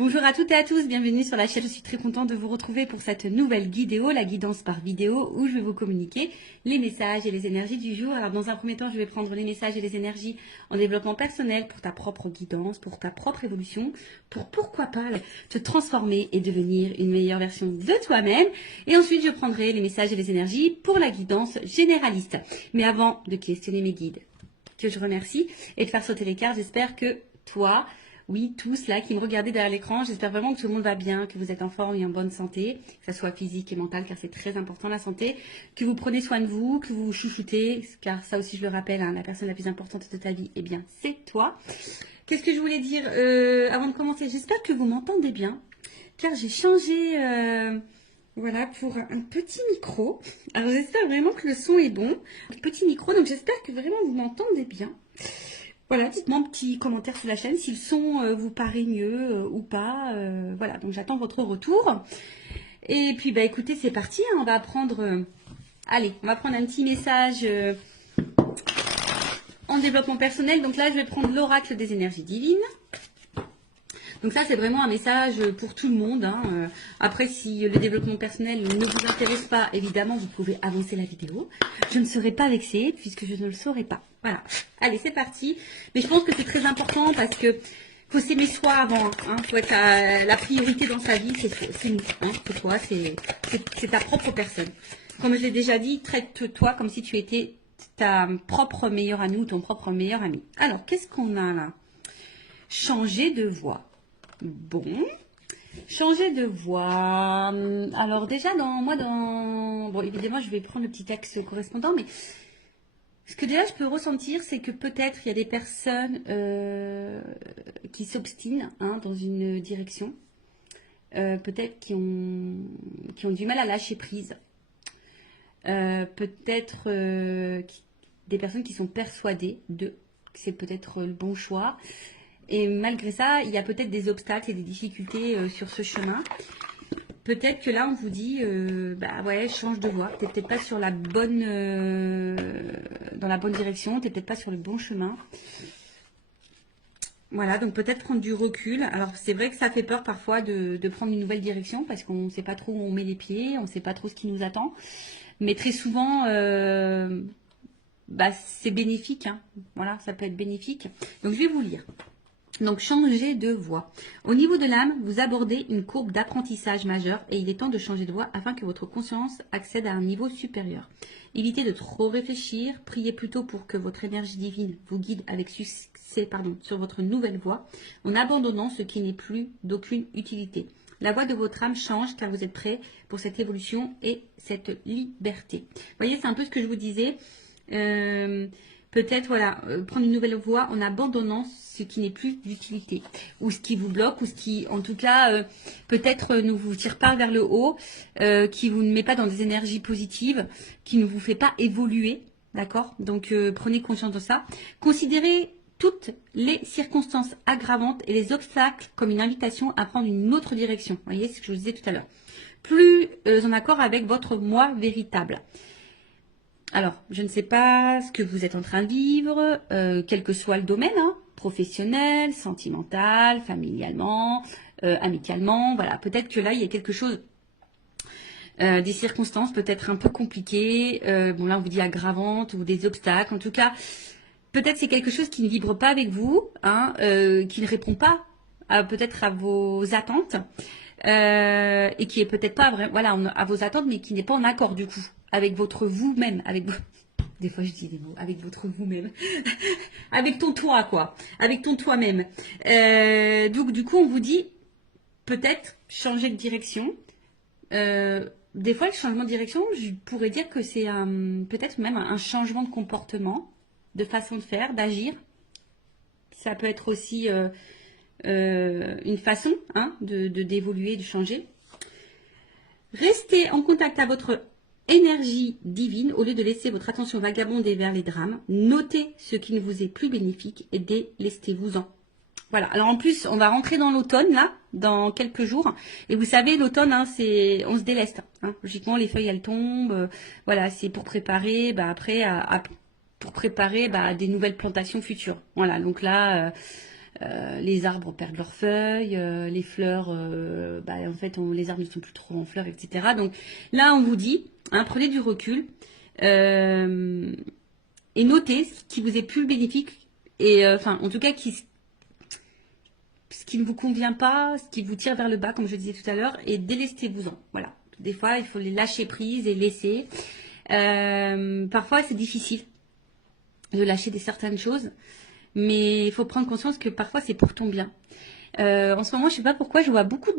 Bonjour à toutes et à tous, bienvenue sur la chaîne. Je suis très contente de vous retrouver pour cette nouvelle vidéo, la guidance par vidéo, où je vais vous communiquer les messages et les énergies du jour. Alors dans un premier temps, je vais prendre les messages et les énergies en développement personnel pour ta propre guidance, pour ta propre évolution, pour pourquoi pas te transformer et devenir une meilleure version de toi-même. Et ensuite, je prendrai les messages et les énergies pour la guidance généraliste. Mais avant de questionner mes guides, que je remercie, et de faire sauter les cartes, j'espère que toi, oui, tous là qui me regardez derrière l'écran, j'espère vraiment que tout le monde va bien, que vous êtes en forme et en bonne santé, que ce soit physique et mentale, car c'est très important la santé, que vous prenez soin de vous, que vous vous chouchoutez, car ça aussi je le rappelle, hein, la personne la plus importante de ta vie, eh bien c'est toi. Qu'est-ce que je voulais dire avant de commencer? J'espère que vous m'entendez bien, car j'ai changé voilà, pour un petit micro. Alors j'espère vraiment que le son est bon. Petit micro, donc j'espère que vraiment vous m'entendez bien. Voilà, dites-moi un petit commentaire sous la chaîne si le son vous paraît mieux ou pas. Voilà, donc j'attends votre retour. Et puis, bah écoutez, c'est parti. Hein, on va prendre... allez, on va prendre un petit message en développement personnel. Donc là, je vais prendre l'oracle des énergies divines. Donc ça, c'est vraiment un message pour tout le monde. Hein. Après, si le développement personnel ne vous intéresse pas, évidemment, vous pouvez avancer la vidéo. Je ne serai pas vexée puisque je ne le saurai pas. Voilà. Allez, c'est parti. Mais je pense que c'est très important parce que faut s'aimer soi avant. Hein. Faut être la priorité dans sa vie, c'est nous. Hein. C'est toi, c'est ta propre personne. Comme je l'ai déjà dit, traite-toi comme si tu étais ta propre meilleure amie ou ton propre meilleur ami. Alors, qu'est-ce qu'on a là? Changer de voix. Bon, changer de voix. Alors déjà, bon, évidemment, je vais prendre le petit texte correspondant, mais ce que déjà je peux ressentir, c'est que peut-être il y a des personnes qui s'obstinent hein, dans une direction, peut-être qui ont du mal à lâcher prise, peut-être des personnes qui sont persuadées que c'est peut-être le bon choix. Et malgré ça, il y a peut-être des obstacles et des difficultés sur ce chemin. Peut-être que là, on vous dit, bah ouais, change de voie. Tu n'es peut-être pas sur la bonne, dans la bonne direction. Tu n'es peut-être pas sur le bon chemin. Voilà, donc peut-être prendre du recul. Alors, c'est vrai que ça fait peur parfois de prendre une nouvelle direction parce qu'on ne sait pas trop où on met les pieds, on ne sait pas trop ce qui nous attend. Mais très souvent, bah, c'est bénéfique. Hein. Voilà, ça peut être bénéfique. Donc, je vais vous lire. Donc, changer de voie. Au niveau de l'âme, vous abordez une courbe d'apprentissage majeur et il est temps de changer de voie afin que votre conscience accède à un niveau supérieur. Évitez de trop réfléchir, priez plutôt pour que votre énergie divine vous guide avec succès sur votre nouvelle voie en abandonnant ce qui n'est plus d'aucune utilité. La voie de votre âme change car vous êtes prêt pour cette évolution et cette liberté. Vous voyez, c'est un peu ce que je vous disais. Peut-être, voilà, prendre une nouvelle voie en abandonnant ce qui n'est plus d'utilité. Ou ce qui vous bloque, ou ce qui, en tout cas, peut-être ne vous tire pas vers le haut, qui vous ne met pas dans des énergies positives, qui ne vous fait pas évoluer, d'accord? Donc, prenez conscience de ça. Considérez toutes les circonstances aggravantes et les obstacles comme une invitation à prendre une autre direction. Vous voyez, c'est ce que je vous disais tout à l'heure. Plus en accord avec votre moi véritable. Alors, je ne sais pas ce que vous êtes en train de vivre, quel que soit le domaine, hein, professionnel, sentimental, familialement, amicalement, voilà. Peut-être que là, il y a quelque chose, des circonstances peut-être un peu compliquées, bon là on vous dit aggravantes ou des obstacles, en tout cas, peut-être c'est quelque chose qui ne vibre pas avec vous, hein, qui ne répond pas peut-être à vos attentes, et qui est peut-être pas voilà, à vos attentes, mais qui n'est pas en accord du coup avec votre vous-même, des fois je dis des mots, avec votre vous-même, avec ton toi quoi, avec ton toi-même. Donc du coup on vous dit peut-être changer de direction. Des fois le changement de direction, je pourrais dire que c'est peut-être même un changement de comportement, de façon de faire, d'agir. Ça peut être aussi une façon hein, d'évoluer, de changer. Restez en contact avec votre énergie divine au lieu de laisser votre attention vagabonder vers les drames. Notez ce qui ne vous est plus bénéfique et délestez-vous-en. Voilà, alors en plus, on va rentrer dans l'automne, là, dans quelques jours. Et vous savez, l'automne, hein, on se déleste. Hein. Logiquement, les feuilles, elles tombent. Voilà, c'est pour préparer, bah, après, pour préparer bah, des nouvelles plantations futures. Voilà, donc là, les arbres perdent leurs feuilles, les fleurs, en fait, les arbres ne sont plus trop en fleurs, etc. Donc là, on vous dit, hein, prenez du recul et notez ce qui vous est plus bénéfique et, en tout cas, ce qui ne vous convient pas, ce qui vous tire vers le bas, comme je disais tout à l'heure, et délestez-vous-en. Voilà. Des fois, il faut les lâcher prise et laisser. Parfois, c'est difficile de lâcher certaines choses, mais il faut prendre conscience que parfois, c'est pour ton bien. En ce moment, je ne sais pas pourquoi, je vois beaucoup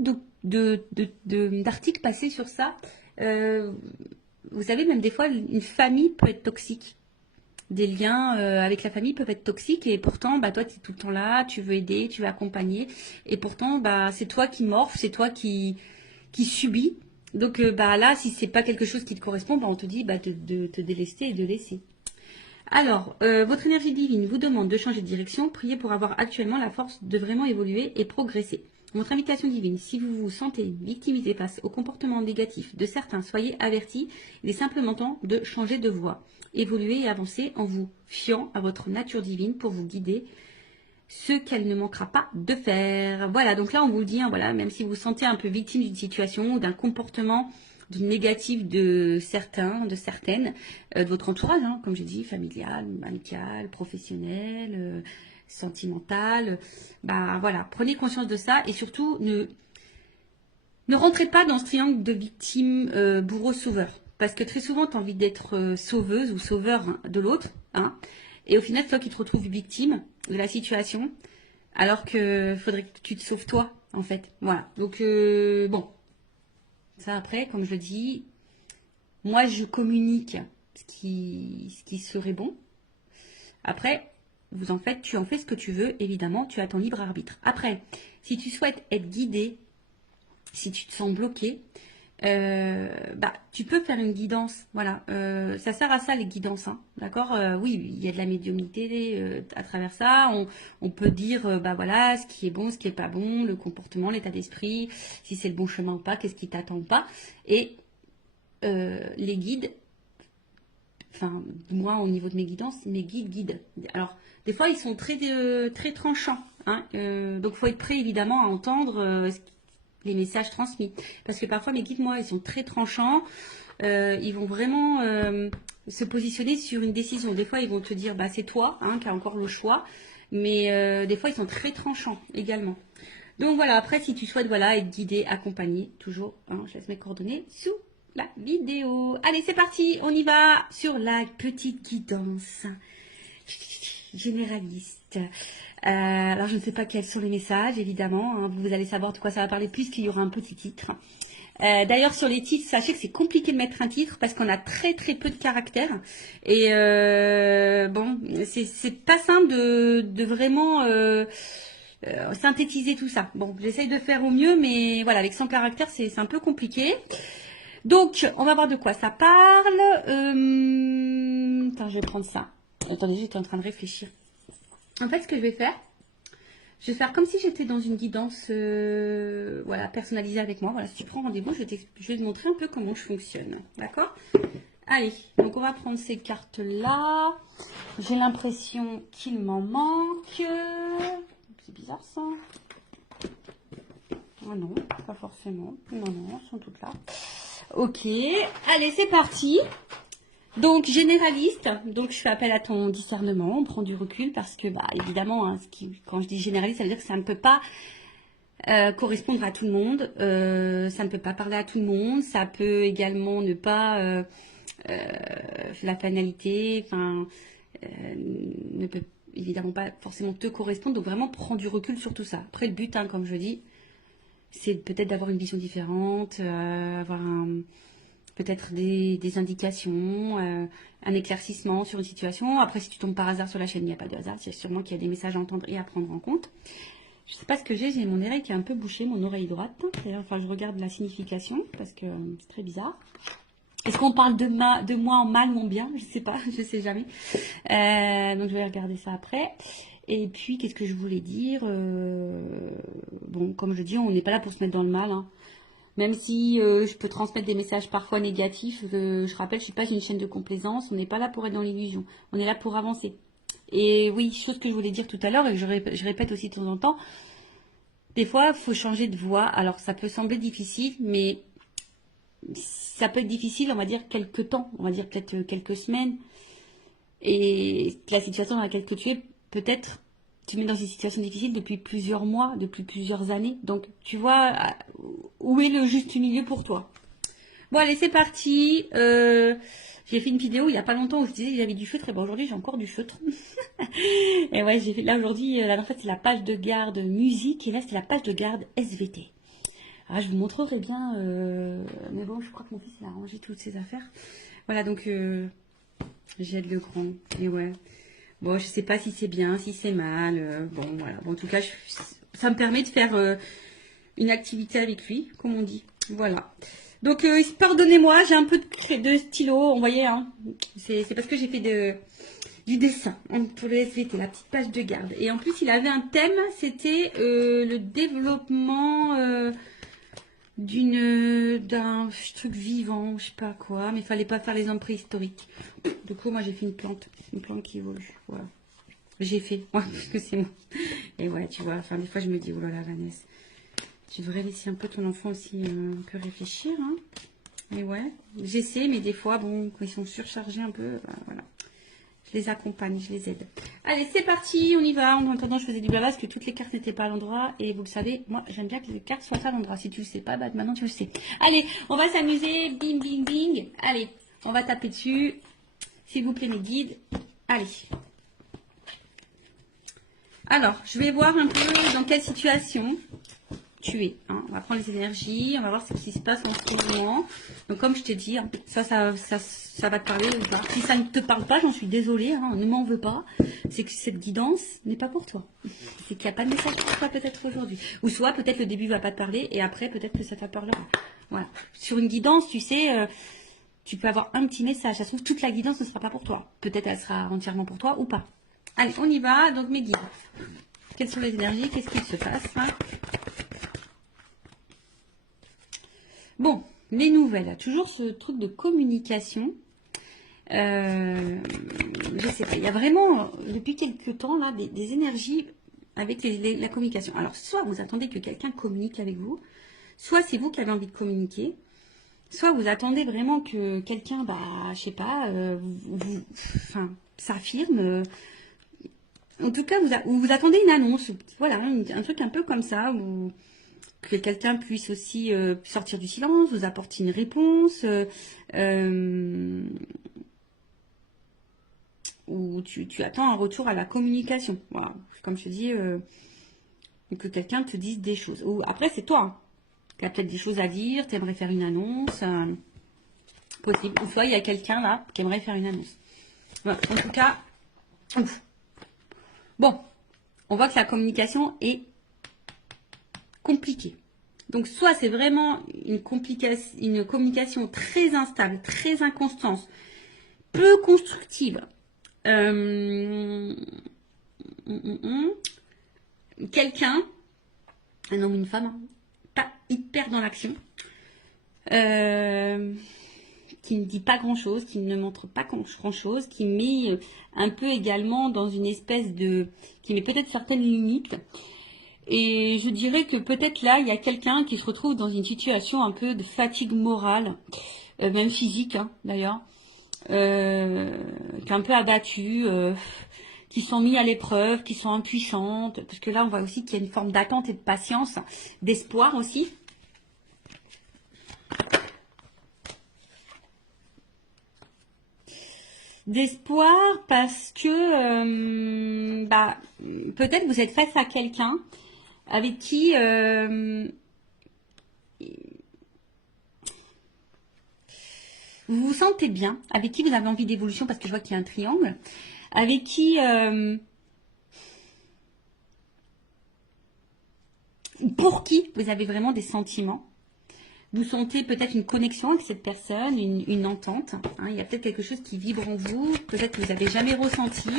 d'articles passer sur ça. Vous savez, même des fois, une famille peut être toxique. Des liens avec la famille peuvent être toxiques et pourtant, toi, tu es tout le temps là, tu veux aider, tu veux accompagner. Et pourtant, c'est toi qui morphes, c'est toi qui subis. Donc là, si c'est pas quelque chose qui te correspond, on te dit de te délester et de laisser. Alors, votre énergie divine vous demande de changer de direction. Priez pour avoir actuellement la force de vraiment évoluer et progresser. Votre invitation divine, si vous vous sentez victimisé face au comportement négatif de certains, soyez avertis. Il est simplement temps de changer de voie. Évoluer et avancer en vous fiant à votre nature divine pour vous guider ce qu'elle ne manquera pas de faire. Voilà, donc là on vous dit, voilà, même si vous vous sentez un peu victime d'une situation ou d'un comportement négatif de certains, de certaines, de votre entourage, comme j'ai dit, familial, amical, professionnel, sentimental, voilà, prenez conscience de ça et surtout ne rentrez pas dans ce triangle de victime, bourreau, sauveur. Parce que très souvent, tu as envie d'être sauveuse ou sauveur de l'autre. Et au final, c'est toi qui te retrouves victime de la situation. Alors que faudrait que tu te sauves toi, en fait. Voilà. Donc, bon. Ça, après, comme je le dis, moi, je communique ce qui serait bon. Après, tu en fais ce que tu veux. Évidemment, tu as ton libre arbitre. Après, si tu souhaites être guidé, si tu te sens bloqué, tu peux faire une guidance, voilà. Ça sert à ça les guidances, d'accord. Oui, il y a de la médiumnité à travers ça. On peut dire, voilà, ce qui est bon, ce qui est pas bon, le comportement, l'état d'esprit, si c'est le bon chemin ou pas, qu'est-ce qui t'attend ou pas. Et les guides, moi au niveau de mes guidances, mes guides. Alors des fois ils sont très très tranchants, donc faut être prêt évidemment à entendre les messages transmis. Parce que parfois, mes guides, moi, ils sont très tranchants. Ils vont vraiment se positionner sur une décision. Des fois, ils vont te dire, c'est toi qui as encore le choix. Mais des fois, ils sont très tranchants également. Donc voilà, après, si tu souhaites être guidé, accompagné, toujours, je laisse mes coordonnées sous la vidéo. Allez, c'est parti, on y va sur la petite guidance généraliste. Alors, je ne sais pas quels sont les messages, évidemment. Vous allez savoir de quoi ça va parler puisqu'il y aura un petit titre. D'ailleurs, sur les titres, sachez que c'est compliqué de mettre un titre parce qu'on a très très peu de caractères. Et c'est pas simple de vraiment synthétiser tout ça. Bon, j'essaye de faire au mieux, mais voilà, avec 100 caractères, c'est un peu compliqué. Donc, on va voir de quoi ça parle. Attends, je vais prendre ça. Attendez, j'étais en train de réfléchir. En fait, ce que je vais faire comme si j'étais dans une guidance personnalisée avec moi. Voilà, si tu prends rendez-vous, je vais te montrer un peu comment je fonctionne. D'accord? Allez, donc on va prendre ces cartes-là. J'ai l'impression qu'il m'en manque. C'est bizarre ça. Ah non, pas forcément. Non, elles sont toutes là. Ok, allez, c'est parti. Donc, généraliste, donc je fais appel à ton discernement, on prend du recul parce que, évidemment, quand je dis généraliste, ça veut dire que ça ne peut pas correspondre à tout le monde, ça ne peut pas parler à tout le monde, ça peut également ne pas, la finalité, ne peut évidemment pas forcément te correspondre, donc vraiment prends du recul sur tout ça. Après, le but, comme je dis, c'est peut-être d'avoir une vision différente, avoir peut-être des indications, un éclaircissement sur une situation. Après, si tu tombes par hasard sur la chaîne, il n'y a pas de hasard. C'est sûrement qu'il y a des messages à entendre et à prendre en compte. Je ne sais pas ce que j'ai mon oreille qui est un peu bouchée, mon oreille droite. Enfin, je regarde la signification parce que c'est très bizarre. Est-ce qu'on parle de moi en mal ou en bien? Je ne sais pas, je ne sais jamais. Donc, je vais regarder ça après. Et puis, qu'est-ce que je voulais dire? Bon, comme je dis, on n'est pas là pour se mettre dans le mal, Même si je peux transmettre des messages parfois négatifs, je rappelle, je ne suis pas une chaîne de complaisance, on n'est pas là pour être dans l'illusion, on est là pour avancer. Et oui, chose que je voulais dire tout à l'heure et que je répète aussi de temps en temps, des fois, il faut changer de voie. Alors, ça peut sembler difficile, mais ça peut être difficile, on va dire, quelques temps, on va dire peut-être quelques semaines. Et la situation dans laquelle tu es, peut-être, tu mets dans une situation difficile depuis plusieurs mois, depuis plusieurs années. Donc, tu vois, où est le juste milieu pour toi? Bon, allez, c'est parti. J'ai fait une vidéo il n'y a pas longtemps où je disais que j'avais du feutre. Et ben aujourd'hui, j'ai encore du feutre. Et ouais, j'ai fait là aujourd'hui, là en fait, c'est la page de garde musique. Et là, c'est la page de garde SVT. Ah, je vous montrerai bien. Mais bon, je crois que mon fils il a rangé toutes ses affaires. Voilà, donc j'aide le grand. Et ouais. Bon, je sais pas si c'est bien, si c'est mal. Bon, voilà. Bon, en tout cas, ça me permet de faire une activité avec lui, comme on dit. Voilà. Donc, pardonnez-moi, j'ai un peu de stylo, vous voyez, hein. C'est parce que j'ai fait du dessin pour le SVT, la petite page de garde. Et en plus, il avait un thème, c'était le développement d'un truc vivant, je sais pas quoi, mais il fallait pas faire les hommes préhistoriques. Du coup, moi, j'ai fait une plante qui évolue. Voilà. J'ai fait, ouais, parce que c'est moi. Et ouais, tu vois, enfin, des fois, je me dis, oh là là, Vanessa, tu devrais laisser un peu ton enfant aussi un peu réfléchir, hein. Mais ouais, j'essaie, mais des fois, bon, quand ils sont surchargés un peu, bah, voilà. Je les accompagne, je les aide. Allez, c'est parti, on y va. En attendant, je faisais du blabla parce que toutes les cartes n'étaient pas à l'endroit. Et vous le savez, moi, j'aime bien que les cartes soient à l'endroit. Si tu le sais pas, bah, maintenant tu le sais. Allez, on va s'amuser. Bing, bing, bing. Allez, on va taper dessus. S'il vous plaît, mes guides. Allez. Alors, je vais voir un peu dans quelle situation tu es. Hein. On va prendre les énergies, on va voir ce qui se passe en ce moment. Donc, comme je t'ai dit, ça va te parler ou pas. Si ça ne te parle pas, j'en suis désolée, hein, ne m'en veux pas. C'est que cette guidance n'est pas pour toi. C'est qu'il n'y a pas de message pour toi peut-être aujourd'hui. Ou soit peut-être le début va pas te parler et après peut-être que ça te parlera. Voilà. Sur une guidance, tu sais, tu peux avoir un petit message. Ça se trouve, toute la guidance ne sera pas pour toi. Peut-être elle sera entièrement pour toi ou pas. Allez, on y va. Donc mes guides. Quelles sont les énergies? Qu'est-ce qu'il se passe, hein? Bon, les nouvelles, toujours ce truc de communication. Je sais pas, il y a vraiment, depuis quelques temps, là, des énergies avec la communication. Alors, soit vous attendez que quelqu'un communique avec vous, soit c'est vous qui avez envie de communiquer, soit vous attendez vraiment que quelqu'un, bah, je sais pas, enfin, s'affirme. En tout cas, vous attendez une annonce, voilà, un truc un peu comme ça, où que quelqu'un puisse aussi sortir du silence, vous apporter une réponse, ou tu attends un retour à la communication. Voilà. Comme je te dis, que quelqu'un te dise des choses. Ou après, c'est toi hein, qui as peut-être des choses à dire, tu aimerais faire une annonce, possible. Ou soit il y a quelqu'un là qui aimerait faire une annonce. Voilà. En tout cas, ouf. Bon, on voit que la communication est compliquée. Donc, soit c'est vraiment une communication très instable, très inconstante, peu constructive. Quelqu'un, un homme ou une femme, pas hyper dans l'action, qui ne dit pas grand-chose, qui ne montre pas grand-chose, qui met un peu également dans une espèce de... qui met peut-être certaines limites. Et je dirais que peut-être là, il y a quelqu'un qui se retrouve dans une situation un peu de fatigue morale, même physique hein, d'ailleurs, qui est un peu abattue, qui sont mis à l'épreuve, qui sont impuissantes, parce que là on voit aussi qu'il y a une forme d'attente et de patience, d'espoir aussi. D'espoir parce que bah, peut-être vous êtes face à quelqu'un avec qui vous vous sentez bien, avec qui vous avez envie d'évolution, parce que je vois qu'il y a un triangle, avec qui pour qui vous avez vraiment des sentiments. Vous sentez peut-être une connexion avec cette personne, une entente. Hein, il y a peut-être quelque chose qui vibre en vous, peut-être que vous n'avez jamais ressenti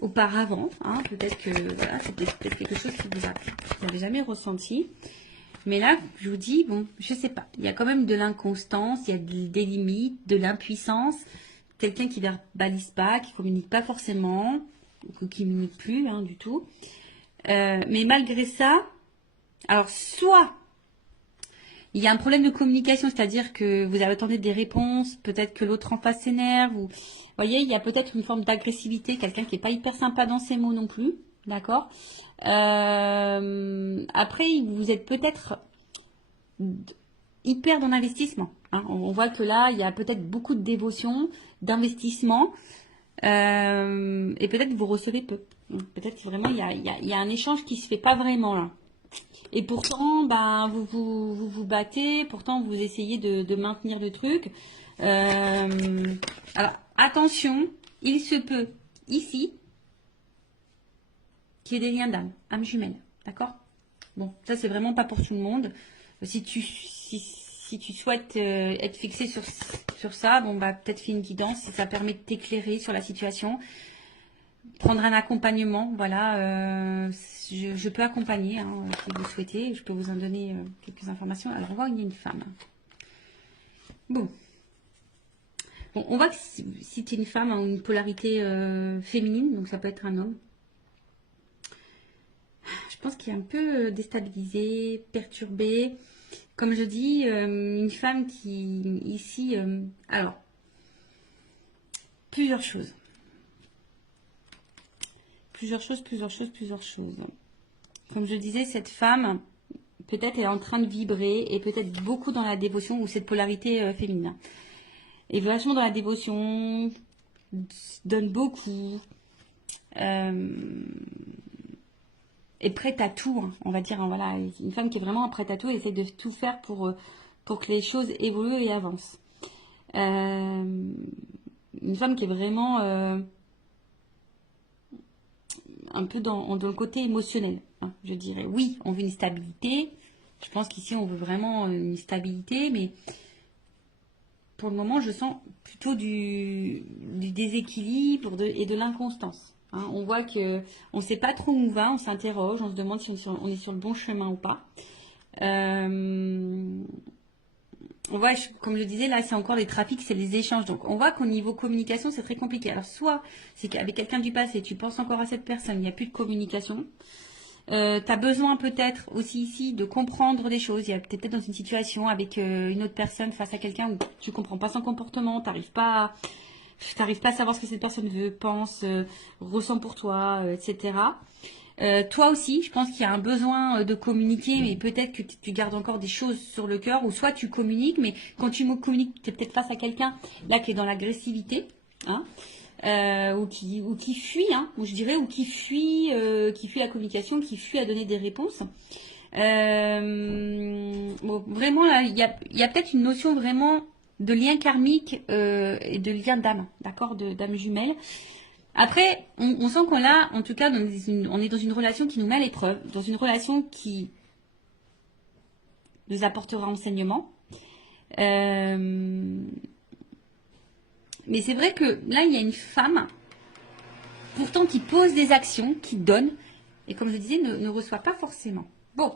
auparavant. Hein, peut-être que voilà, c'est peut-être quelque chose que vous n'avez jamais ressenti. Mais là, je vous dis, bon, je sais pas. Il y a quand même de l'inconstance, il y a des limites, de l'impuissance. quelqu'un qui verbalise pas, qui communique pas forcément, ou qui communique plus hein, du tout. Mais malgré ça, alors soit il y a un problème de communication, c'est-à-dire que vous attendez des réponses, peut-être que l'autre en face s'énerve, ou vous voyez, il y a peut-être une forme d'agressivité, quelqu'un qui n'est pas hyper sympa dans ses mots non plus, d'accord. Après, vous êtes peut-être hyper dans l'investissement. Hein. On voit que là, il y a peut-être beaucoup de dévotion, d'investissement, et peut-être que vous recevez peu. Peut-être que vraiment, il y a un échange qui se fait pas vraiment là. Et pourtant, ben, vous battez, pourtant vous essayez de maintenir le truc. Alors, attention, il se peut, ici, qu'il y ait des liens d'âme, âme jumelle, d'accord? Bon, ça c'est vraiment pas pour tout le monde. Si tu souhaites être fixé sur ça, bon bah peut-être fais une guidance si ça permet de t'éclairer sur la situation. Prendre un accompagnement, voilà, je peux accompagner hein, si vous souhaitez, je peux vous en donner quelques informations. Alors on voit qu'il y a une femme. Bon, on voit que si tu es une femme a une polarité féminine, donc ça peut être un homme. Je pense qu'il est un peu déstabilisé, perturbé. Comme je dis, une femme qui ici, alors plusieurs choses. Plusieurs choses. Comme je disais, cette femme, peut-être est en train de vibrer et peut-être beaucoup dans la dévotion ou cette polarité féminine. Et vachement dans la dévotion, donne beaucoup, est prête à tout, hein, on va dire. Hein, voilà, une femme qui est vraiment prête à tout et essaie de tout faire pour que les choses évoluent et avancent. Une femme qui est vraiment... un peu dans le côté émotionnel, hein, je dirais. Oui, on veut une stabilité. Je pense qu'ici, on veut vraiment une stabilité, mais pour le moment, je sens plutôt du déséquilibre et de l'inconstance. Hein. On voit que on ne sait pas trop où on va, on s'interroge, on se demande si on est sur le bon chemin ou pas. Ouais, comme je disais, là, c'est encore les trafics, c'est les échanges. Donc, on voit qu'au niveau communication, c'est très compliqué. Alors, soit c'est qu'avec quelqu'un du passé, tu penses encore à cette personne, il n'y a plus de communication. Tu as besoin peut-être aussi ici de comprendre des choses. Il y a peut-être dans une situation avec une autre personne face à quelqu'un où tu comprends pas son comportement, t'arrives pas à savoir ce que cette personne veut, pense, ressent pour toi, etc. Toi aussi, je pense qu'il y a un besoin de communiquer, mais peut-être que tu gardes encore des choses sur le cœur, ou soit tu communiques, mais quand tu communiques, tu es peut-être face à quelqu'un là qui est dans l'agressivité, hein, ou qui fuit, hein, ou je dirais, ou qui fuit la communication, qui fuit à donner des réponses. Bon, vraiment, là, il y a peut-être une notion vraiment de lien karmique et de lien d'âme, d'accord, d'âme jumelle. Après, on sent qu'on a, en tout cas, on est dans une relation qui nous met à l'épreuve, dans une relation qui nous apportera enseignement. Mais c'est vrai que là, il y a une femme, pourtant qui pose des actions, qui donne, et comme je disais, ne reçoit pas forcément. Bon,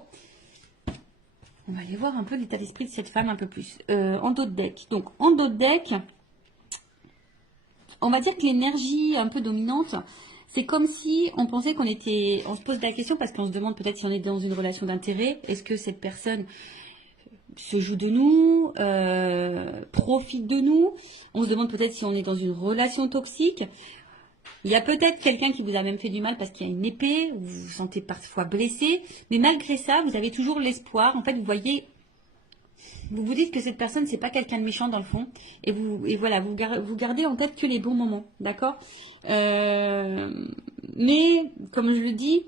on va aller voir un peu l'état d'esprit de cette femme un peu plus. En dos de deck. Donc, en dos de deck, on va dire que l'énergie un peu dominante, c'est comme si on pensait on se pose la question parce qu'on se demande peut-être si on est dans une relation d'intérêt. Est-ce que cette personne se joue de nous, profite de nous? On se demande peut-être si on est dans une relation toxique. Il y a peut-être quelqu'un qui vous a même fait du mal parce qu'il y a une épée, vous vous sentez parfois blessé, mais malgré ça, vous avez toujours l'espoir. En fait, vous voyez, vous vous dites que cette personne, c'est pas quelqu'un de méchant dans le fond, et voilà, vous gardez en tête que les bons moments, d'accord. Mais comme je le dis,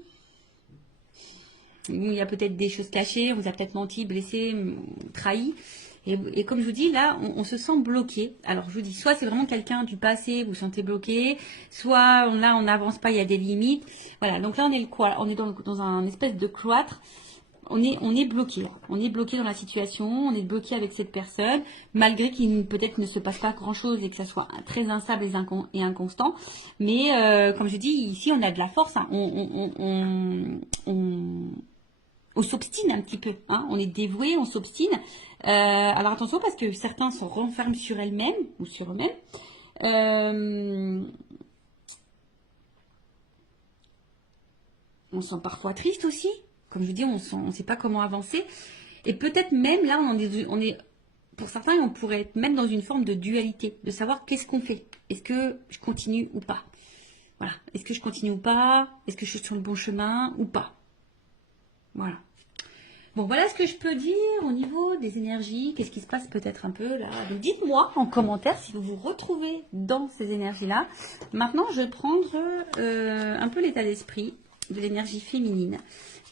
il y a peut-être des choses cachées, on vous a peut-être menti, blessé, trahi. Et comme je vous dis, là, on se sent bloqué. Alors, je vous dis, soit c'est vraiment quelqu'un du passé, vous vous sentez bloqué, soit là, on n'avance pas, il y a des limites. Voilà, donc là, on est dans un espèce de cloître. On est bloqué. On est bloqué dans la situation, on est bloqué avec cette personne, malgré qu'il peut-être ne se passe pas grand-chose et que ça soit très instable et inconstant. Mais comme je dis, ici, on a de la force. Hein. On s'obstine un petit peu, hein. On est dévoué, on s'obstine. Alors attention parce que certains se renferment sur elles-mêmes ou sur eux-mêmes. Euh, on se sent parfois triste aussi. Comme je vous dis, on ne sait pas comment avancer. Et peut-être même là, pour certains, on pourrait être même dans une forme de dualité, de savoir qu'est-ce qu'on fait. Est-ce que je continue ou pas? Voilà. Est-ce que je continue ou pas? Est-ce que je suis sur le bon chemin ou pas? Voilà. Bon, voilà ce que je peux dire au niveau des énergies. Qu'est-ce qui se passe peut-être un peu là? Donc dites-moi en commentaire si vous vous retrouvez dans ces énergies-là. Maintenant, je vais prendre un peu l'état d'esprit de l'énergie féminine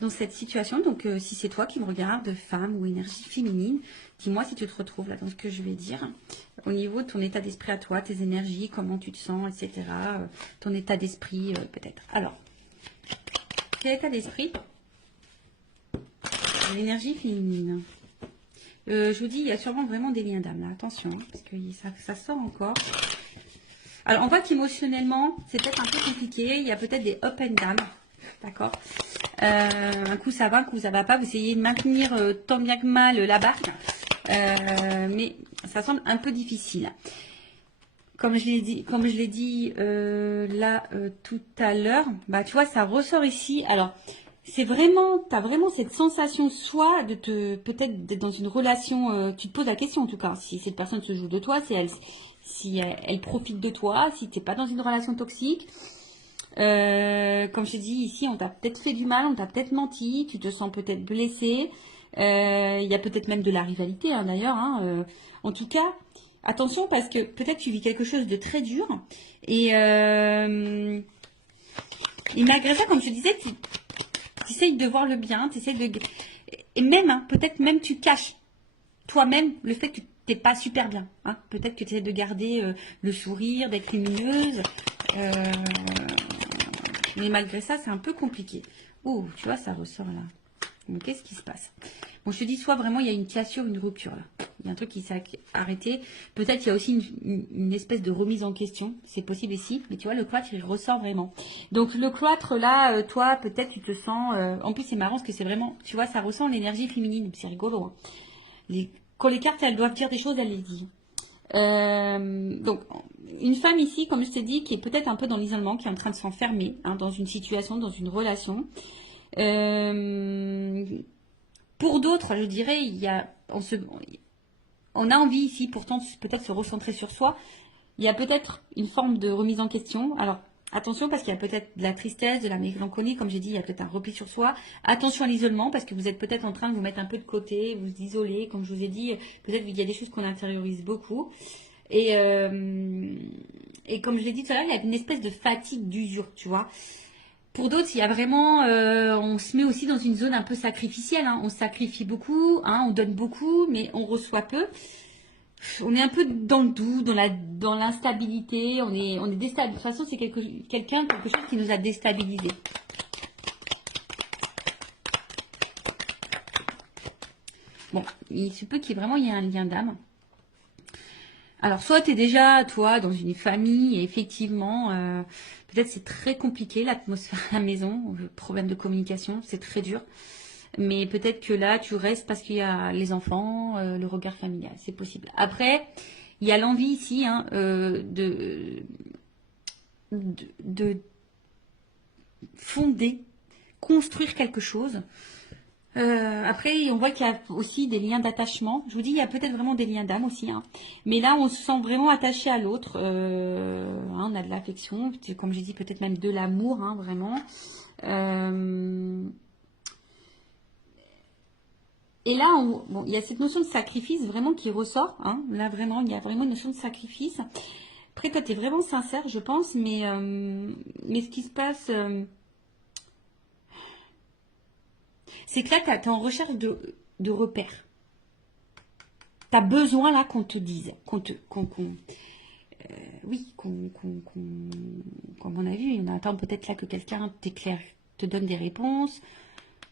dans cette situation. Donc, si c'est toi qui me regardes, femme ou énergie féminine, dis-moi si tu te retrouves là dans ce que je vais dire. Au niveau de ton état d'esprit à toi, tes énergies, comment tu te sens, etc. Ton état d'esprit peut-être. Alors, quel état d'esprit? L'énergie féminine. Je vous dis, il y a sûrement vraiment des liens d'âme là. Attention, hein, parce que ça sort encore. Alors, on voit qu'émotionnellement, c'est peut-être un peu compliqué. Il y a peut-être des up and down. D'accord. Un coup ça va, un coup ça va pas. Vous essayez de maintenir tant bien que mal la barre. Mais ça semble un peu difficile. Comme je l'ai dit là tout à l'heure, bah tu vois, ça ressort ici. Alors, c'est vraiment, tu as vraiment cette sensation soit peut-être d'être dans une relation, tu te poses la question en tout cas, si cette personne se joue de toi, si elle profite de toi, si tu n'es pas dans une relation toxique. Comme je t'ai dit ici, on t'a peut-être fait du mal, on t'a peut-être menti, tu te sens peut-être blessé. Il y a peut-être même de la rivalité hein, d'ailleurs. Hein, en tout cas, attention parce que peut-être tu vis quelque chose de très dur. Et malgré ça, comme je te disais, tu essayes de voir le bien, tu essayes de... Et même, hein, peut-être même tu caches toi-même le fait que tu n'es pas super bien. Hein. Peut-être que tu essaies de garder le sourire, d'être lumineuse. Mais malgré ça, c'est un peu compliqué. Oh, tu vois, ça ressort là. Donc, qu'est-ce qui se passe? Bon, je te dis, soit vraiment il y a une cassure, une rupture là. Il y a un truc qui s'est arrêté. Peut-être il y a aussi une espèce de remise en question. C'est possible ici. Mais tu vois, le cloître, il ressort vraiment. Donc, le cloître là, toi, peut-être tu te sens... En plus, c'est marrant parce que c'est vraiment... Tu vois, ça ressent l'énergie féminine. C'est rigolo. Hein. Quand les cartes, elles doivent dire des choses, elles les disent. Donc, une femme ici, comme je t'ai dit, qui est peut-être un peu dans l'isolement, qui est en train de s'enfermer hein, dans une situation, dans une relation. Pour d'autres, je dirais, on a envie ici, pourtant, peut-être se recentrer sur soi. Il y a peut-être une forme de remise en question. Alors, attention parce qu'il y a peut-être de la tristesse, de la mélancolie, comme j'ai dit, il y a peut-être un repli sur soi. Attention à l'isolement parce que vous êtes peut-être en train de vous mettre un peu de côté, vous isoler, comme je vous ai dit, peut-être qu'il y a des choses qu'on intériorise beaucoup. Et comme je l'ai dit tout à l'heure, il y a une espèce de fatigue, d'usure, tu vois. Pour d'autres, il y a vraiment, on se met aussi dans une zone un peu sacrificielle. Hein. On sacrifie beaucoup, hein, on donne beaucoup, mais on reçoit peu. On est un peu dans le doute, dans l'instabilité. On est déstabilisé. De toute façon, c'est quelque chose qui nous a déstabilisés. Bon, il se peut qu'il y ait vraiment un lien d'âme. Alors, soit tu es déjà, toi, dans une famille, et effectivement, peut-être c'est très compliqué, l'atmosphère à la maison, le problème de communication, c'est très dur. Mais peut-être que là, tu restes parce qu'il y a les enfants, le regard familial, c'est possible. Après, il y a l'envie ici hein, de fonder, construire quelque chose. Après, on voit qu'il y a aussi des liens d'attachement. Je vous dis, il y a peut-être vraiment des liens d'âme aussi. Hein. Mais là, on se sent vraiment attaché à l'autre. Hein, on a de l'affection, comme j'ai dit, peut-être même de l'amour, hein, vraiment. Et là, bon, il y a cette notion de sacrifice vraiment qui ressort. Hein. Là, vraiment, il y a vraiment une notion de sacrifice. Après, toi, tu es vraiment sincère, je pense. Mais ce qui se passe... c'est que là, tu es en recherche de repères. Tu as besoin là qu'on te dise, oui, comme on a vu, on attend peut-être là que quelqu'un t'éclaire, te donne des réponses,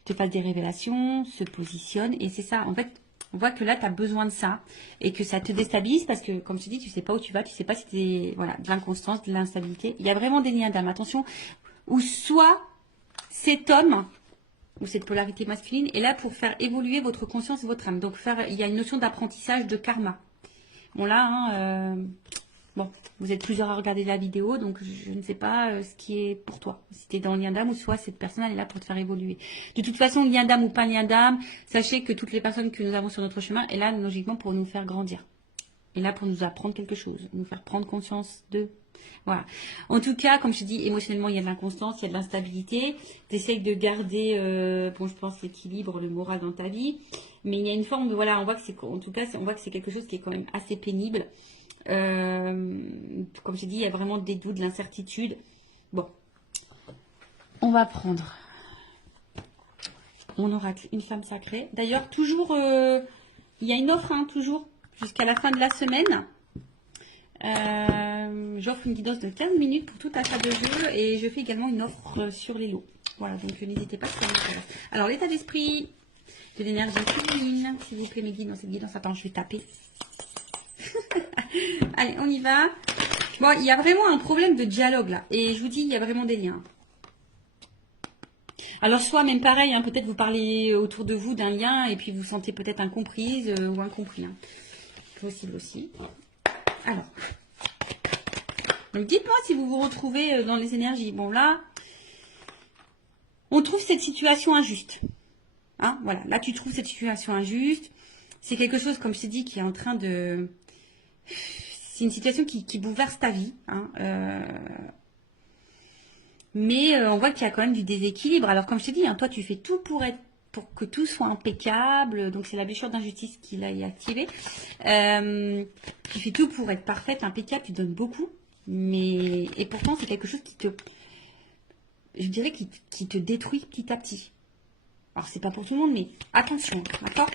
te fasse des révélations, se positionne. Et c'est ça, en fait, on voit que là, tu as besoin de ça et que ça te déstabilise parce que, comme je te dis, tu sais pas où tu vas, tu sais pas si tu voilà, de l'inconstance, de l'instabilité. Il y a vraiment des liens d'âme, attention, où soit cet homme ou cette polarité masculine est là pour faire évoluer votre conscience et votre âme. Donc, il y a une notion d'apprentissage de karma. Bon, là, hein, Bon, vous êtes plusieurs à regarder la vidéo, donc je ne sais pas ce qui est pour toi. Si tu es dans le lien d'âme ou soit cette personne elle est là pour te faire évoluer. De toute façon, lien d'âme ou pas lien d'âme, sachez que toutes les personnes que nous avons sur notre chemin est là logiquement pour nous faire grandir. Et là pour nous apprendre quelque chose, nous faire prendre conscience de... Voilà. En tout cas, comme je te dis, émotionnellement, il y a de l'inconstance, il y a de l'instabilité. Tu essayes de garder, bon, je pense, l'équilibre, le moral dans ta vie. Mais il y a une forme de, voilà, on voit que c'est, en tout cas, on voit que c'est quelque chose qui est quand même assez pénible. Comme je te dis, il y a vraiment des doutes, de l'incertitude. Bon, on va prendre mon oracle, une femme sacrée. D'ailleurs, toujours, il y a une offre, hein, toujours, jusqu'à la fin de la semaine. J'offre une guidance de 15 minutes pour tout achat de jeu et je fais également une offre sur les lots. Voilà, donc n'hésitez pas si ça vous intéresse. Alors, l'état d'esprit de l'énergie féminine, s'il vous plaît, mes guides dans cette guidance. Attends, je vais taper. Allez, on y va. Bon, il y a vraiment un problème de dialogue là. Et je vous dis, il y a vraiment des liens. Alors, soit même pareil, hein, peut-être vous parlez autour de vous d'un lien et puis vous sentez peut-être incomprise ou incompris. Hein. Possible aussi. Alors, donc dites-moi si vous vous retrouvez dans les énergies. Bon, là, on trouve cette situation injuste. Hein, voilà, là, tu trouves cette situation injuste. C'est quelque chose, comme je t'ai dit, qui est en train de... C'est une situation qui bouleverse ta vie. Hein, mais on voit qu'il y a quand même du déséquilibre. Alors, comme je t'ai dit, hein, toi, tu fais tout pour que tout soit impeccable. Donc, c'est la blessure d'injustice qui l'a activée. Tu fais tout pour être parfaite, impeccable. Tu donnes beaucoup. Et pourtant, c'est quelque chose je dirais, qui te détruit petit à petit. Alors, c'est pas pour tout le monde, mais attention, d'accord?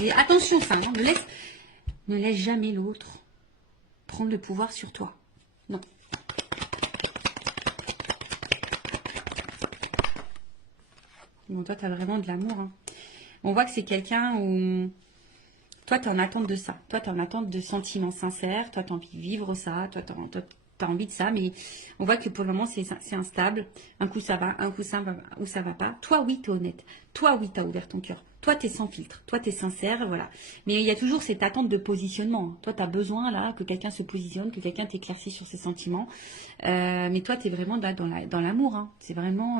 Et attention, ça, hein, ne laisse jamais l'autre prendre le pouvoir sur toi. Non. Bon, toi, tu as vraiment de l'amour. Hein. On voit que c'est quelqu'un où... Toi, tu es en attente de ça. Toi, tu es en attente de sentiments sincères. Toi, tu as envie de vivre ça. Toi, tu as envie de ça. Mais on voit que pour le moment, c'est instable. Un coup, ça va. Un coup, ça va pas. Toi, oui, tu es honnête. Toi, oui, tu as ouvert ton cœur. Toi, tu es sans filtre. Toi, tu es sincère. Voilà. Mais il y a toujours cette attente de positionnement. Toi, tu as besoin là que quelqu'un se positionne, que quelqu'un t'éclaircisse sur ses sentiments. Mais toi, tu es vraiment là dans l'amour. Hein. C'est vraiment...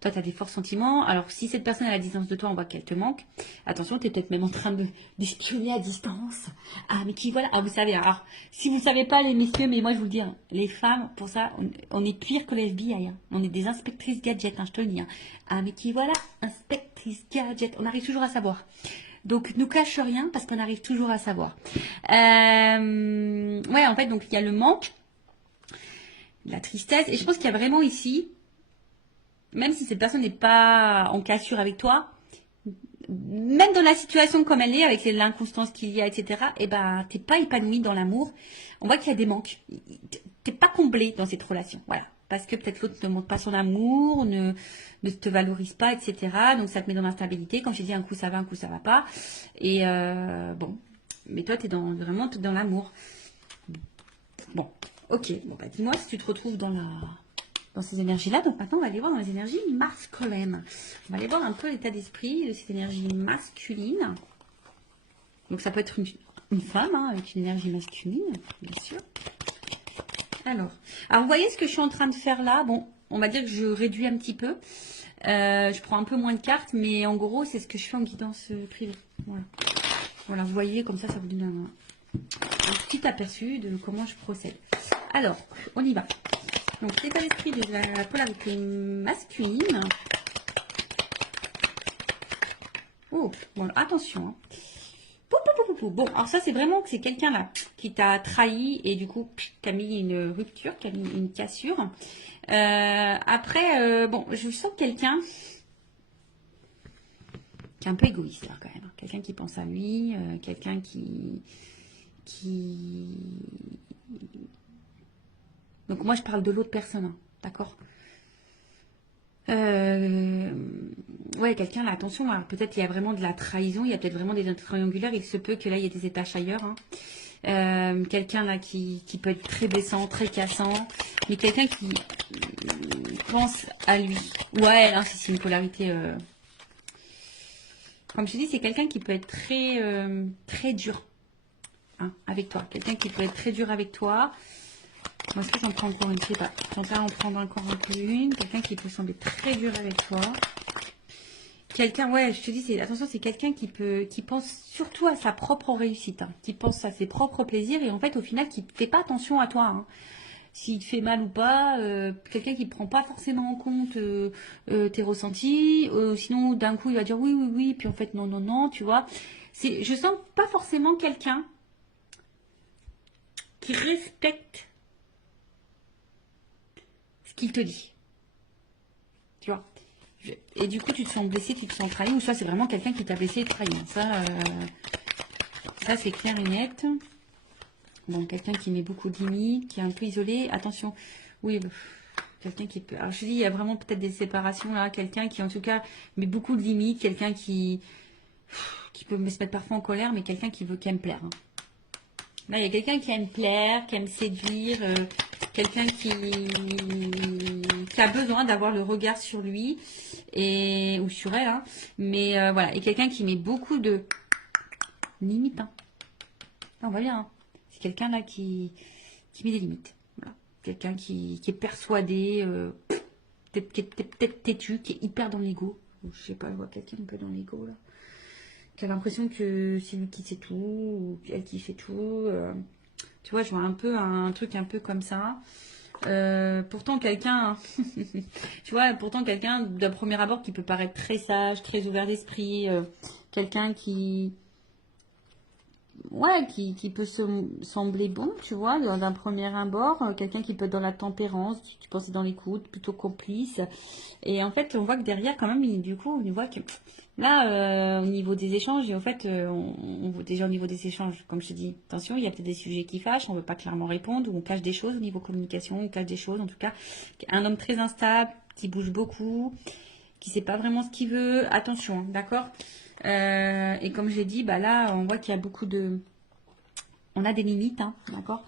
toi, tu as des forts sentiments. Alors, si cette personne est à la distance de toi, on voit qu'elle te manque. Attention, tu es peut-être même en train d'espionner à distance. Ah, mais qui voilà. Ah, vous savez, alors, si vous ne savez pas, les messieurs, mais moi, je vous le dis, hein, les femmes, pour ça, on est pire que les FBI. Hein. On est des inspectrices gadgets, hein, je te le dis. Hein. Ah, mais qui voilà, inspectrice gadget. On arrive toujours à savoir. Donc, nous cache rien parce qu'on arrive toujours à savoir. Ouais, en fait, donc, il y a le manque, la tristesse. Et je pense qu'il y a vraiment ici, même si cette personne n'est pas en cassure avec toi, même dans la situation comme elle est, avec l'inconstance qu'il y a, etc., eh ben, t'es pas épanoui dans l'amour. On voit qu'il y a des manques. T'es pas comblé dans cette relation. Voilà. Parce que peut-être l'autre ne montre pas son amour, ne te valorise pas, etc. Donc ça te met dans l'instabilité. Quand je dis un coup ça va, un coup ça va pas. Et bon. Mais toi, t'es vraiment dans l'amour. Bon. Ok. Bon, bah dis-moi si tu te retrouves dans ces énergies-là. Donc maintenant, on va aller voir dans les énergies masculines. On va aller voir un peu l'état d'esprit de cette énergie masculine. Donc ça peut être une femme hein, avec une énergie masculine, bien sûr. Alors, vous voyez ce que je suis en train de faire là? Bon, on va dire que je réduis un petit peu. Je prends un peu moins de cartes, mais en gros, c'est ce que je fais en guidance privée. Voilà. Voilà, vous voyez, comme ça vous donne un petit aperçu de comment je procède. Alors, on y va. Donc, l'état d'esprit de la polarité masculine. Oh, bon, attention. Hein. Bon, alors ça, c'est vraiment que c'est quelqu'un là qui t'a trahi et du coup, qui a mis une rupture, qui a mis une cassure. Après, bon, je sens quelqu'un qui est un peu égoïste là, quand même. Quelqu'un qui pense à lui, quelqu'un qui... Donc moi, je parle de l'autre personne, hein, d'accord? Ouais, quelqu'un là, attention, peut-être il y a vraiment de la trahison, il y a peut-être vraiment des triangulaires, il se peut que là il y ait des étages ailleurs. Hein. Quelqu'un là qui peut être très blessant, très cassant, mais quelqu'un qui pense à lui. Ouais, là c'est une polarité. Comme je dis, c'est quelqu'un qui peut être très dur. hein, avec toi. Quelqu'un qui peut être très dur avec toi. Moi, est-ce que j'en prends encore une? Je sais pas. J'en vais en prendre encore un peu une. Quelqu'un qui peut sembler très dur avec toi. Quelqu'un, ouais, je te dis, attention, c'est quelqu'un qui pense surtout à sa propre réussite, hein, qui pense à ses propres plaisirs et en fait, au final, qui ne fait pas attention à toi, hein. S'il te fait mal ou pas, quelqu'un qui ne prend pas forcément en compte tes ressentis, sinon d'un coup il va dire oui, oui, oui, puis en fait non, non, non, tu vois. Je sens pas forcément quelqu'un qui respecte ce qu'il te dit, tu vois. Et du coup tu te sens blessé, tu te sens trahi, ou soit c'est vraiment quelqu'un qui t'a blessé et trahi. Ça c'est clair et net. Bon, quelqu'un qui met beaucoup de limites, qui est un peu isolé, attention, oui, quelqu'un qui peut... Alors je dis, il y a vraiment peut-être des séparations là, quelqu'un qui en tout cas met beaucoup de limites, quelqu'un qui peut se mettre parfois en colère, mais quelqu'un qui aime plaire, hein. Là, il y a quelqu'un qui aime plaire, qui aime séduire, quelqu'un qui a besoin d'avoir le regard sur lui, ou sur elle, hein. Mais voilà, et quelqu'un qui met beaucoup de limites, hein. On va bien, hein. C'est quelqu'un là qui met des limites. Voilà. Quelqu'un qui est persuadé, qui est peut-être têtu, qui est hyper dans l'ego. Je sais pas, je vois quelqu'un un peu dans l'ego là. Qui a l'impression que c'est lui qui sait tout, ou elle qui fait tout. Tu vois, je vois un peu un truc un peu comme ça. Pourtant quelqu'un, tu vois, pourtant quelqu'un d'un premier abord qui peut paraître très sage, très ouvert d'esprit, quelqu'un ouais, qui peut sembler bon, tu vois, d'un premier abord, quelqu'un qui peut être dans la tempérance, qui pense être dans l'écoute, plutôt complice. Et en fait, on voit que derrière, quand même, du coup, on voit que là, au niveau des échanges, et en fait, on voit déjà au niveau des échanges, comme je te dis, attention, il y a peut-être des sujets qui fâchent, on ne veut pas clairement répondre, ou on cache des choses au niveau communication, on cache des choses, en tout cas, un homme très instable, qui bouge beaucoup, qui ne sait pas vraiment ce qu'il veut, attention, hein, d'accord. Et comme j'ai dit, bah là, on voit qu'il y a beaucoup de... On a des limites, hein, d'accord.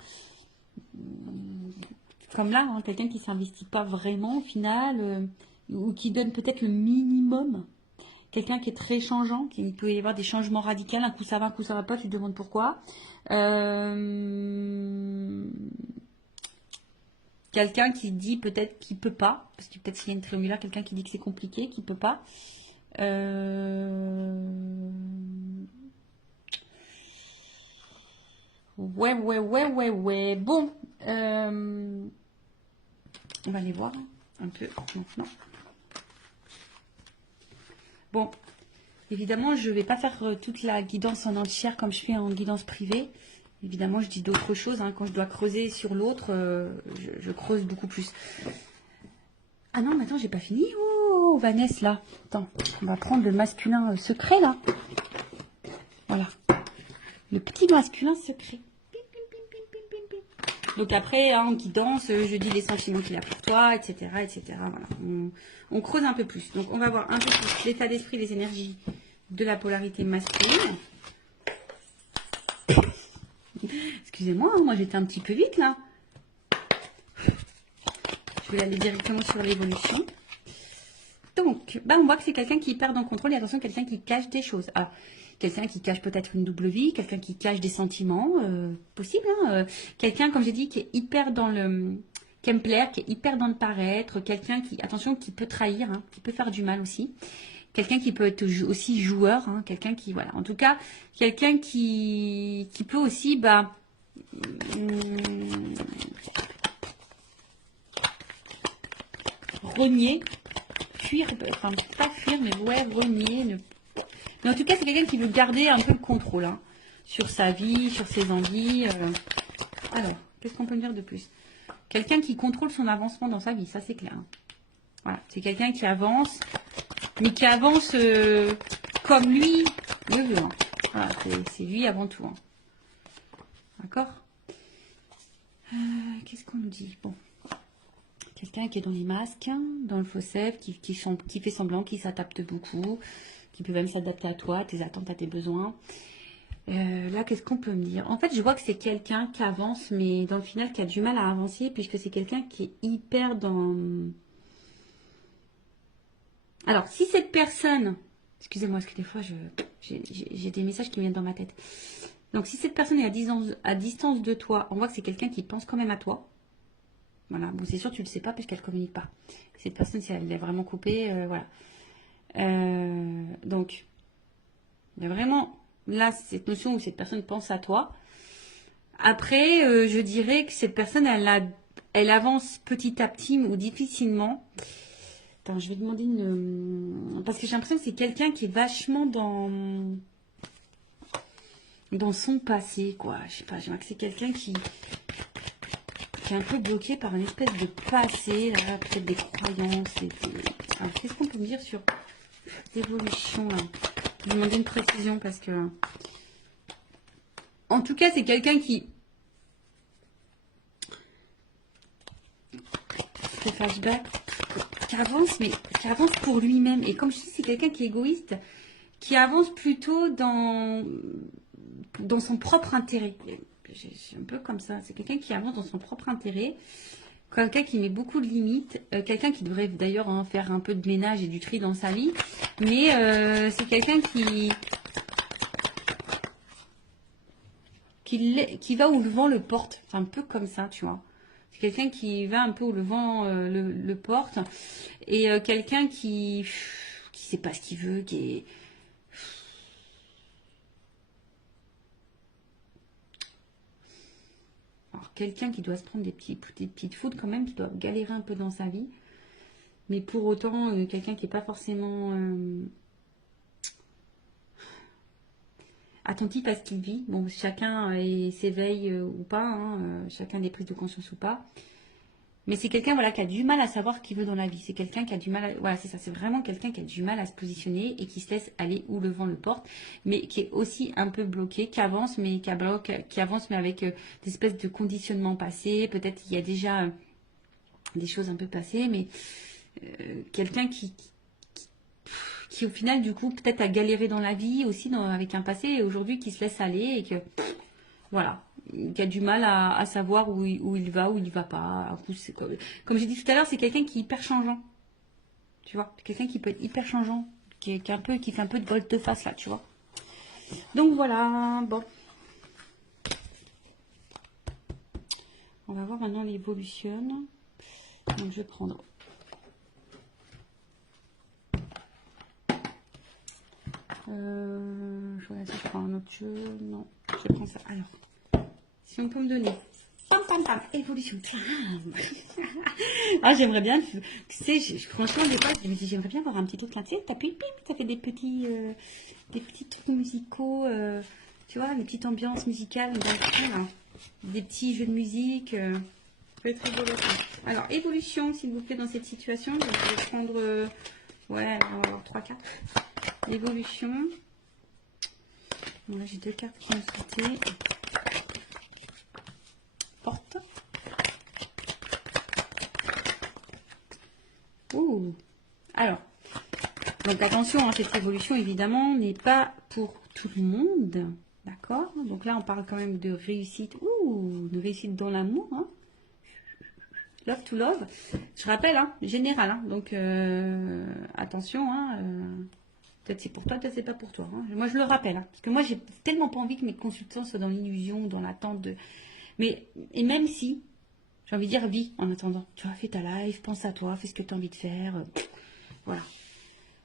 Comme là, hein, quelqu'un qui ne s'investit pas vraiment au final, ou qui donne peut-être le minimum. Quelqu'un qui est très changeant, qui peut y avoir des changements radicaux, un coup ça va, un coup ça va pas, tu te demandes pourquoi. Quelqu'un qui dit peut-être qu'il peut pas, parce que peut-être s'il y a une triangulaire, quelqu'un qui dit que c'est compliqué, qu'il peut pas. Ouais, ouais, ouais, ouais, ouais. Bon, on va aller voir un peu maintenant. Bon, évidemment, je ne vais pas faire toute la guidance en entière comme je fais en guidance privée. Évidemment, je dis d'autres choses, hein. Quand je dois creuser sur l'autre, je creuse beaucoup plus. Ah non, mais attends, j'ai pas fini. Oh, Vanessa, là. Attends, on va prendre le masculin secret, là. Voilà. Le petit masculin secret. Donc après, hein, en guidance, je dis les sentiments qu'il a pour toi, etc. etc. Voilà. On creuse un peu plus. Donc on va voir un peu plus l'état d'esprit, les énergies de la polarité masculine. Excusez-moi, hein, moi j'étais un petit peu vite là. Je vais aller directement sur l'évolution. Donc, bah, on voit que c'est quelqu'un qui perd en contrôle et attention, quelqu'un qui cache des choses. Alors, quelqu'un qui cache peut-être une double vie, quelqu'un qui cache des sentiments, possible, hein, quelqu'un, comme j'ai dit, qui est hyper dans le... qui aime plaire, qui est hyper dans le paraître, quelqu'un qui, attention, qui peut trahir, hein, qui peut faire du mal aussi. Quelqu'un qui peut être aussi joueur, hein, quelqu'un qui, voilà, en tout cas, quelqu'un qui peut aussi, bah... renier, fuir, enfin pas fuir, mais ouais, renier. Mais en tout cas, c'est quelqu'un qui veut garder un peu le contrôle, hein, sur sa vie, sur ses envies. Alors, qu'est-ce qu'on peut me dire de plus? Quelqu'un qui contrôle son avancement dans sa vie, ça c'est clair, hein. Voilà, c'est quelqu'un qui avance, mais qui avance comme lui le veut, hein. Voilà, c'est lui avant tout, hein. D'accord. Qu'est-ce qu'on nous dit? Bon. Quelqu'un qui est dans les masques, dans le faux self, qui fait semblant, qui s'adapte beaucoup, qui peut même s'adapter à toi, à tes attentes, à tes besoins. Là, qu'est-ce qu'on peut me dire? En fait, je vois que c'est quelqu'un qui avance, mais dans le final, qui a du mal à avancer, puisque c'est quelqu'un qui est hyper dans... Alors, si cette personne... Excusez-moi, parce que des fois, j'ai des messages qui viennent dans ma tête. Donc, si cette personne est à distance de toi, on voit que c'est quelqu'un qui pense quand même à toi. Voilà. Bon, c'est sûr, tu ne le sais pas puisqu'elle ne communique pas. Cette personne, si elle est vraiment coupée, voilà. Donc, il y a vraiment là cette notion où cette personne pense à toi. Après, je dirais que cette personne, elle avance petit à petit ou difficilement. Attends, je vais demander une... Parce que j'ai l'impression que c'est quelqu'un qui est vachement dans son passé, quoi. Je sais pas, j'ai l'impression que c'est quelqu'un qui est un peu bloqué par une espèce de passé, là, peut-être des croyances. Alors, qu'est-ce qu'on peut me dire sur l'évolution, là? Je vais demander une précision parce que... En tout cas, c'est quelqu'un qui... Ce flashback, qui avance, mais qui avance pour lui-même. Et comme je dis, c'est quelqu'un qui est égoïste, qui avance plutôt dans son propre intérêt. C'est un peu comme ça. C'est quelqu'un qui avance dans son propre intérêt. Quelqu'un qui met beaucoup de limites. Quelqu'un qui devrait d'ailleurs faire un peu de ménage et du tri dans sa vie. Mais c'est quelqu'un qui va où le vent le porte. C'est un peu comme ça, tu vois. C'est quelqu'un qui va un peu où le vent le porte. Et quelqu'un qui sait pas ce qu'il veut, qui est... Alors, quelqu'un qui doit se prendre des petites fautes quand même, qui doit galérer un peu dans sa vie. Mais pour autant, quelqu'un qui n'est pas forcément attentif à ce qu'il vit. Bon, chacun s'éveille ou pas, hein, chacun des prises de conscience ou pas. Mais c'est quelqu'un voilà, qui a du mal à savoir ce qu'il veut dans la vie. C'est quelqu'un qui a du mal à... Voilà, c'est ça. C'est vraiment quelqu'un qui a du mal à se positionner et qui se laisse aller où le vent le porte. Mais qui est aussi un peu bloqué, qui avance, mais qui avance, mais avec des espèces de conditionnements passés. Peut-être qu'il y a déjà des choses un peu passées, mais quelqu'un qui au final, du coup, peut-être a galéré dans la vie aussi avec un passé et aujourd'hui qui se laisse aller et que... Voilà, qui a du mal à savoir où il va, où il ne va pas. Comme j'ai dit tout à l'heure, c'est quelqu'un qui est hyper changeant. Tu vois, quelqu'un qui peut être hyper changeant, qui fait un peu de volte-face là, tu vois. Donc voilà, bon. On va voir maintenant l'évolution. Donc je vais prendre. Je regarde si je prends un autre jeu. Non, je prends ça. Alors. Si on peut me donner. Évolution. Ah, j'aimerais bien. Tu sais, franchement, des fois, je me dis, j'aimerais bien avoir un petit truc là. Tu sais, t'appuies, pip, ça fait des petits trucs musicaux. Tu vois, une petite ambiance musicale. Des petits jeux de musique. Ça peut être rigolo. Alors, évolution, s'il vous plaît, dans cette situation. Je vais prendre. Ouais, 3 cartes. L'évolution. Bon, là, j'ai 2 cartes qui ont sauté. Porte. Ouh. Alors, donc attention, cette évolution évidemment n'est pas pour tout le monde, d'accord? Donc là, on parle quand même de réussite, de réussite dans l'amour, hein. Love to love. Je rappelle, général, donc attention, peut-être c'est pour toi, peut-être c'est pas pour toi. Moi, je le rappelle, parce que moi, j'ai tellement pas envie que mes consultants soient dans l'illusion, dans l'attente de. Mais et même si. J'ai envie de dire, vis en attendant. Tu vois, fais ta life, pense à toi, fais ce que tu as envie de faire. Voilà.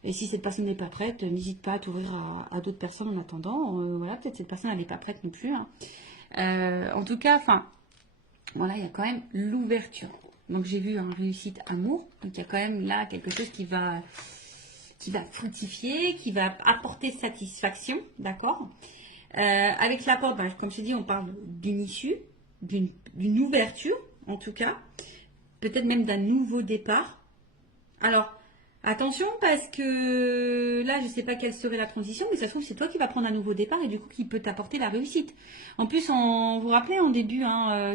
Et si cette personne n'est pas prête, n'hésite pas à t'ouvrir à d'autres personnes en attendant. Voilà, peut-être cette personne, elle n'est pas prête non plus. En tout cas, voilà, il y a quand même l'ouverture. Donc, j'ai vu réussite amour. Donc, il y a quand même là quelque chose qui va fructifier, qui va apporter satisfaction. D'accord. Avec la porte, comme je te dis, on parle d'une issue, d'une ouverture. En tout cas, peut-être même d'un nouveau départ. Alors, attention parce que là, je ne sais pas quelle serait la transition, mais ça se trouve c'est toi qui vas prendre un nouveau départ et du coup qui peut t'apporter la réussite. En plus, vous vous rappelez en début,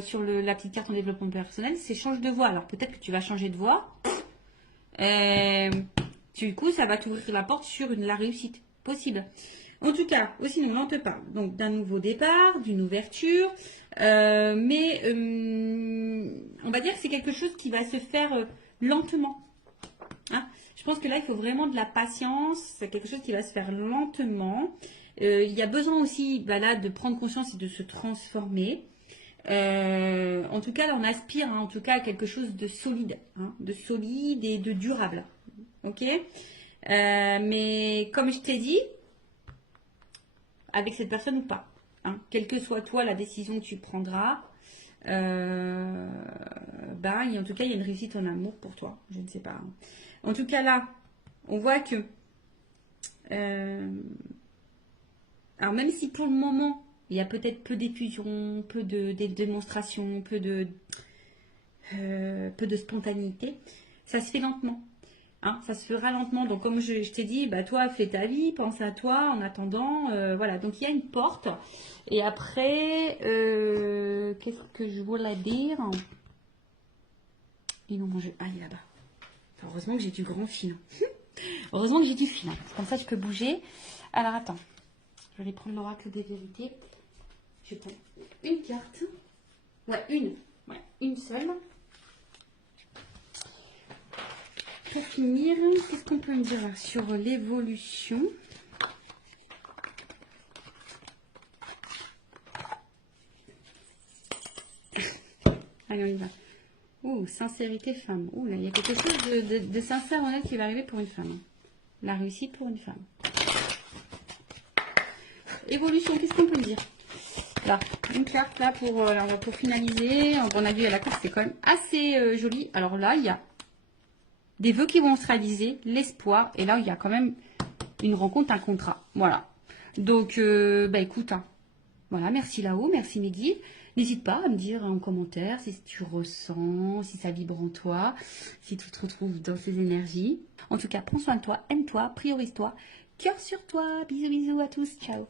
sur la petite carte en développement personnel, c'est change de voie. Alors peut-être que tu vas changer de voie. Du coup, ça va t'ouvrir la porte sur la réussite possible. En tout cas, aussi, nous, on te parle donc d'un nouveau départ, d'une ouverture, mais on va dire que c'est quelque chose qui va se faire lentement. Je pense que là, il faut vraiment de la patience. C'est quelque chose qui va se faire lentement. Il y a besoin aussi bah là, de prendre conscience et de se transformer. En tout cas, là, on aspire hein, en tout cas à quelque chose de solide, hein, de solide et de durable. Ok. Mais comme je t'ai dit, avec cette personne ou pas, hein, quelle que soit toi la décision que tu prendras, bah, en tout cas, il y a une réussite en amour pour toi. Je ne sais pas. Hein. En tout cas, là, on voit que. Alors, même si pour le moment, il y a peut-être peu d'effusion, peu de démonstration, peu de spontanéité, ça se fait lentement. Hein, ça se fera lentement. Donc, comme je t'ai dit, bah, toi, fais ta vie, pense à toi en attendant. Voilà. Donc, il y a une porte. Et après, qu'est-ce que je voulais dire? Ils l'ont mangé. Ah, il est là-bas. Heureusement que j'ai du grand fil. Heureusement que j'ai du fil. Hein. Comme ça, je peux bouger. Alors, attends. Je vais prendre l'oracle des vérités. Je prends une carte. Ouais, une. Ouais, une seule. Pour finir, qu'est-ce qu'on peut me dire là sur l'évolution? Allez, on y va. Oh, sincérité femme. Oh là, il y a quelque chose de sincère, honnête qui va arriver pour une femme. La réussite pour une femme. Évolution, qu'est-ce qu'on peut me dire? Là, une carte là pour finaliser. On a vu à la carte, c'est quand même assez joli. Alors là, il y a des vœux qui vont se réaliser, l'espoir. Et là, il y a quand même une rencontre, un contrat. Voilà. Donc, bah écoute, hein, voilà, merci là-haut, merci Mehdi. N'hésite pas à me dire en commentaire si tu ressens, si ça vibre en toi, si tu te retrouves dans ces énergies. En tout cas, prends soin de toi, aime-toi, priorise-toi, cœur sur toi. Bisous, bisous à tous, ciao.